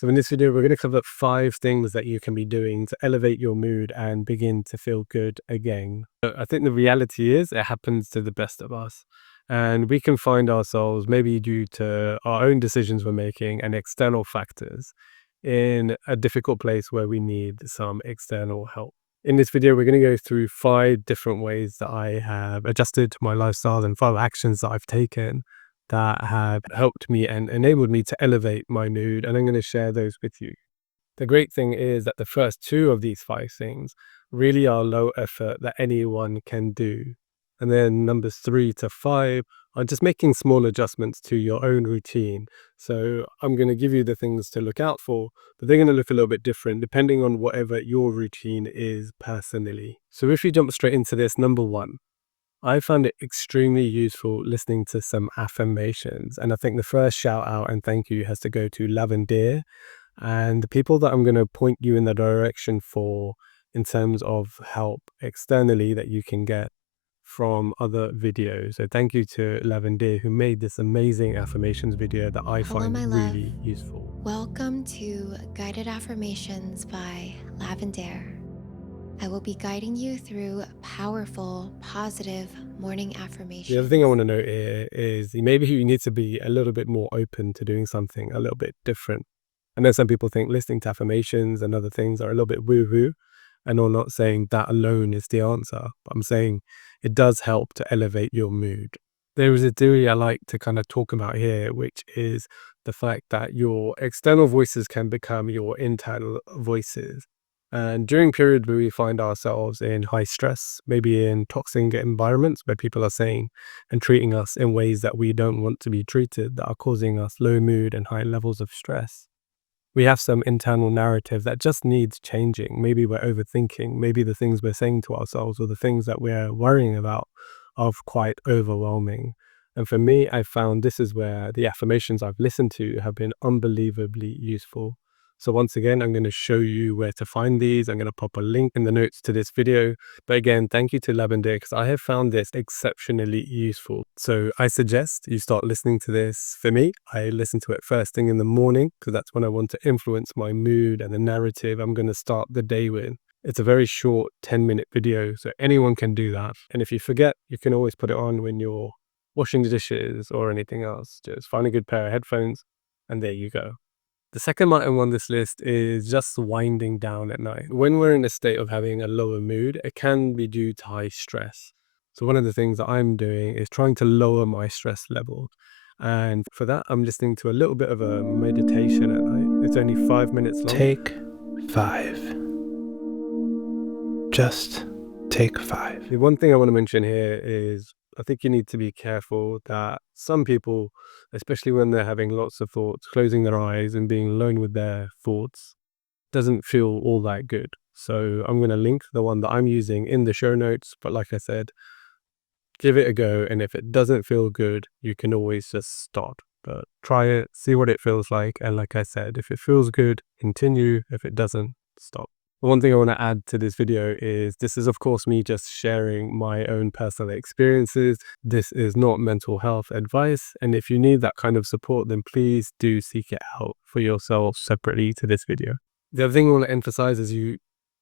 So in this video, we're going to cover 5 things that you can be doing to elevate your mood and begin to feel good again. I think the reality is it happens to the best of us. And we can find ourselves, maybe due to our own decisions we're making and external factors, in a difficult place where we need some external help. In this video, we're going to go through 5 different ways that I have adjusted my lifestyle and 5 actions that I've taken that have helped me and enabled me to elevate my mood. And I'm going to share those with you. The great thing is that the first 2 of these 5 things really are low effort that anyone can do. And then numbers 3 to 5 are just making small adjustments to your own routine. So I'm going to give you the things to look out for, but they're going to look a little bit different depending on whatever your routine is personally. So if you jump straight into this, number 1, I found it extremely useful listening to some affirmations. And I think the first shout out and thank you has to go to Lavender and the people that I'm going to point you in the direction for in terms of help externally that you can get from other videos. So thank you to Lavender who made this amazing affirmations video that I Hello, find my love. really useful. Welcome to Guided Affirmations by Lavender. I will be guiding you through powerful, positive morning The other thing I affirmations. want to note here is maybe you need to be a little bit more open to doing something a little bit different. I know some people think listening to affirmations and other things are a little bit woo woo, and I'm not saying that alone is the answer, but I'm saying it does help to elevate your mood. There is a theory I like to kind of talk about here, which is the fact that your external voices can become your internal voices. And during periods where we find ourselves in high stress, maybe in toxic environments where people are saying and treating us in ways that we don't want to be treated, that are causing us low mood and high levels of stress, we have some internal narrative that just needs changing. Maybe we're overthinking. Maybe the things we're saying to ourselves or the things that we're worrying about are quite overwhelming. And for me, I found this is where the affirmations I've listened to have been unbelievably useful. So once again, I'm going to show you where to find these. I'm going to pop a link in the notes to this video. But again, thank you to Lavender because I have found this exceptionally useful. So I suggest you start listening to this. For me, I listen to it first thing in the morning because that's when I want to influence my mood and the narrative I'm going to start the day with. It's a very short 10-minute video, so anyone can do that. And if you forget, you can always put it on when you're washing the dishes or anything else. Just find a good pair of headphones and there you go. The second item on this list is just winding down at night. When we're in a state of having a lower mood, it can be due to high stress. So one of the things that I'm doing is trying to lower my stress level. And for that, I'm listening to a little bit of a meditation at night. It's only 5 minutes long. Take 5. Just take 5. The one thing I want to mention here is I think you need to be careful that some people, especially when they're having lots of thoughts, closing their eyes and being alone with their thoughts, doesn't feel all that good. So I'm going to link the one that I'm using in the show notes. But like I said, give it a go. And if it doesn't feel good, you can always just stop. But try it, see what it feels like. And like I said, if it feels good, continue. If it doesn't, stop. One thing I want to add to this video is this is, of course, me just sharing my own personal experiences. This is not mental health advice. And if you need that kind of support, then please do seek it out for yourself separately to this video. The other thing I want to emphasize is you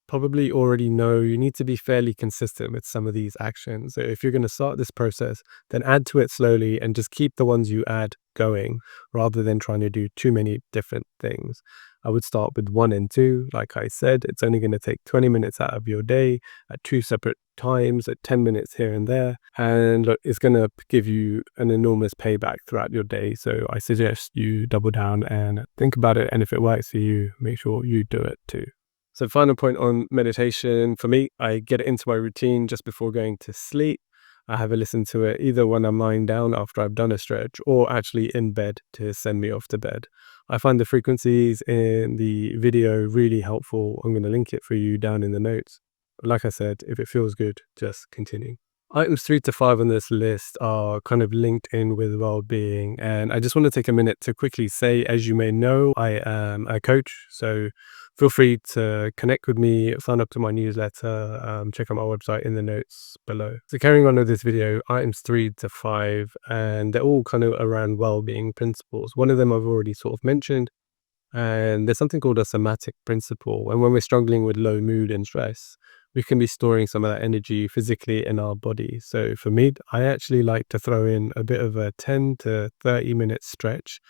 probably already know you need to be fairly consistent with some of these actions. So if you're going to start this process, then add to it slowly and just keep the ones you add going rather than trying to do too many different things. I would start with 1 and 2. Like I said, it's only going to take 20 minutes out of your day at 2 separate times, at 10 minutes here and there. And look, it's going to give you an enormous payback throughout your day. So I suggest you double down and think about it. And if it works for you, make sure you do it too. So final point on meditation, for me, I get it into my routine just before going to sleep. I have a listen to it either when I'm lying down after I've done a stretch or actually in bed to send me off to bed. I find the frequencies in the video really helpful. I'm going to link it for you down in the notes. But like I said, if it feels good, just continue. Items 3 to 5 on this list are kind of linked in with well-being. And I just want to take a minute to quickly say, as you may know, I am a coach. So feel free to connect with me, sign up to my newsletter, check out my website in the notes below. So carrying on with this video, items 3 to 5, and they're all kind of around well-being principles. One of them I've already sort of mentioned, And there's something called a somatic principle. And when we're struggling with low mood and stress, we can be storing some of that energy physically in our body. So for me, I actually like to throw in a bit of a 10 to 30-minute stretch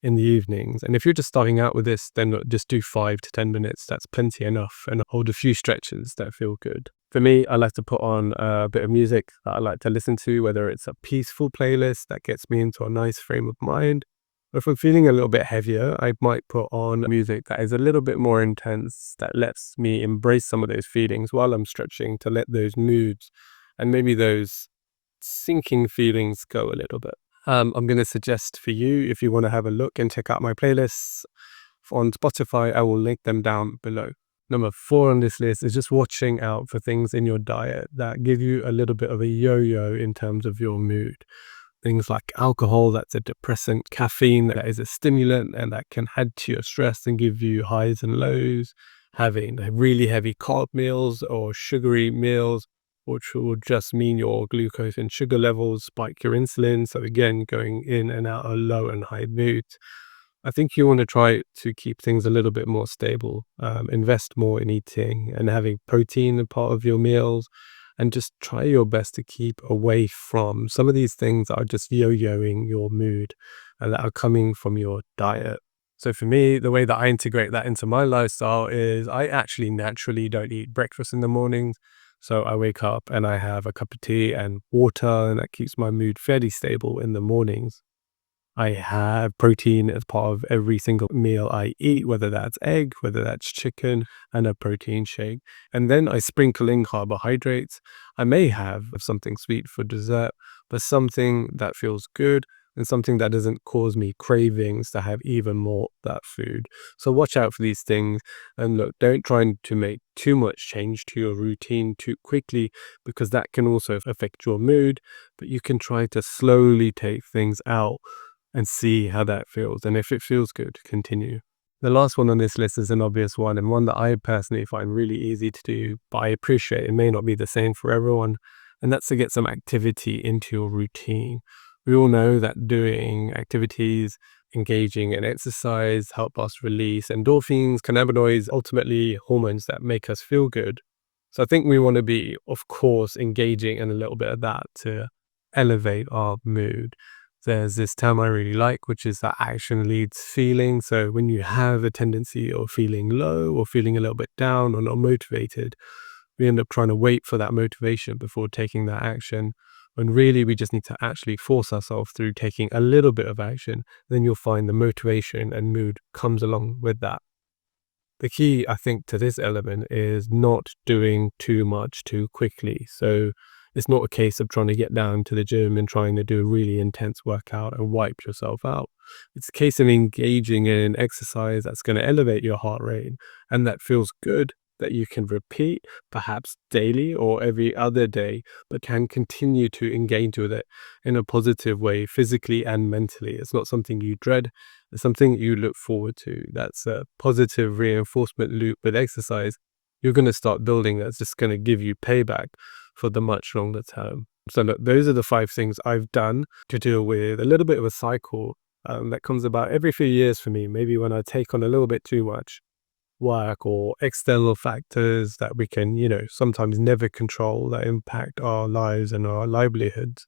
in the evenings. And if you're just starting out with this, then just do 5 to 10 minutes. That's plenty enough. And hold a few stretches that feel good. For me, I like to put on a bit of music that I like to listen to, whether it's a peaceful playlist that gets me into a nice frame of mind. Or if I'm feeling a little bit heavier, I might put on music that is a little bit more intense, that lets me embrace some of those feelings while I'm stretching to let those moods and maybe those sinking feelings go a little bit. I'm going to suggest for you, if you want to have a look and check out my playlists on Spotify, I will link them down below. Number 4 on this list is just watching out for things in your diet that give you a little bit of a yo-yo in terms of your mood. Things like alcohol, that's a depressant, caffeine, that is a stimulant, and that can add to your stress and give you highs and lows. Having really heavy carb meals or sugary meals, which will just mean your glucose and sugar levels spike your insulin. So again, going in and out of low and high moods. I think you want to try to keep things a little bit more stable. Invest more in eating and having protein a part of your meals, and just try your best to keep away from some of these things that are just yo-yoing your mood and that are coming from your diet. So for me, the way that I integrate that into my lifestyle is I actually naturally don't eat breakfast in the mornings. So I wake up and I have a cup of tea and water, and that keeps my mood fairly stable in the mornings. I have protein as part of every single meal I eat, whether that's egg, whether that's chicken, and a protein shake. And then I sprinkle in carbohydrates. I may have something sweet for dessert, but something that feels good and something that doesn't cause me cravings to have even more of that food. So watch out for these things. And look, don't try to make too much change to your routine too quickly, because that can also affect your mood. But you can try to slowly take things out and see how that feels. And if it feels good, continue. The last one on this list is an obvious one, and one that I personally find really easy to do, but I appreciate it may not be the same for everyone. And that's to get some activity into your routine. We all know that doing activities, engaging in exercise, help us release endorphins, cannabinoids, ultimately hormones that make us feel good. So I think we want to be, of course, engaging in a little bit of that to elevate our mood. There's this term I really like, which is that action leads feeling. So when you have a tendency of feeling low or feeling a little bit down or not motivated, we end up trying to wait for that motivation before taking that action. When really we just need to actually force ourselves through taking a little bit of action. Then you'll find the motivation and mood comes along with that. The key, I think, to this element is not doing too much too quickly. So it's not a case of trying to get down to the gym and trying to do a really intense workout and wipe yourself out. It's a case of engaging in exercise that's going to elevate your heart rate and that feels good, that you can repeat perhaps daily or every other day, but can continue to engage with it in a positive way, physically and mentally. It's not something you dread, it's something you look forward to. That's a positive reinforcement loop with exercise. You're going to start building that's just going to give you payback for the much longer term. So look, those are the 5 things I've done to deal with a little bit of a cycle that comes about every few years for me. Maybe when I take on a little bit too much work or external factors that we can, sometimes never control, that impact our lives and our livelihoods.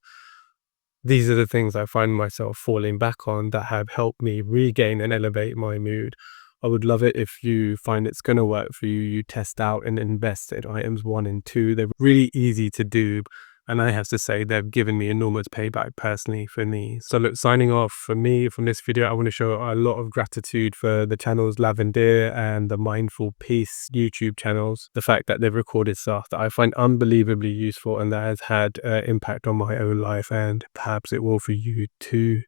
These are the things I find myself falling back on that have helped me regain and elevate my mood. I would love it if you find it's going to work for you. You test out and invest in items 1 and 2. They're really easy to do. And I have to say, they've given me enormous payback personally for me. So, look, signing off for me from this video, I want to show a lot of gratitude for the channels Lavender and the Mindful Peace YouTube channels. The fact that they've recorded stuff that I find unbelievably useful and that has had impact on my own life, and perhaps it will for you too.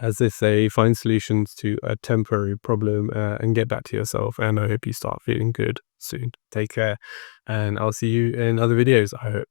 As they say, find solutions to a temporary problem and get back to yourself. And I hope you start feeling good soon. Take care, and I'll see you in other videos, I hope.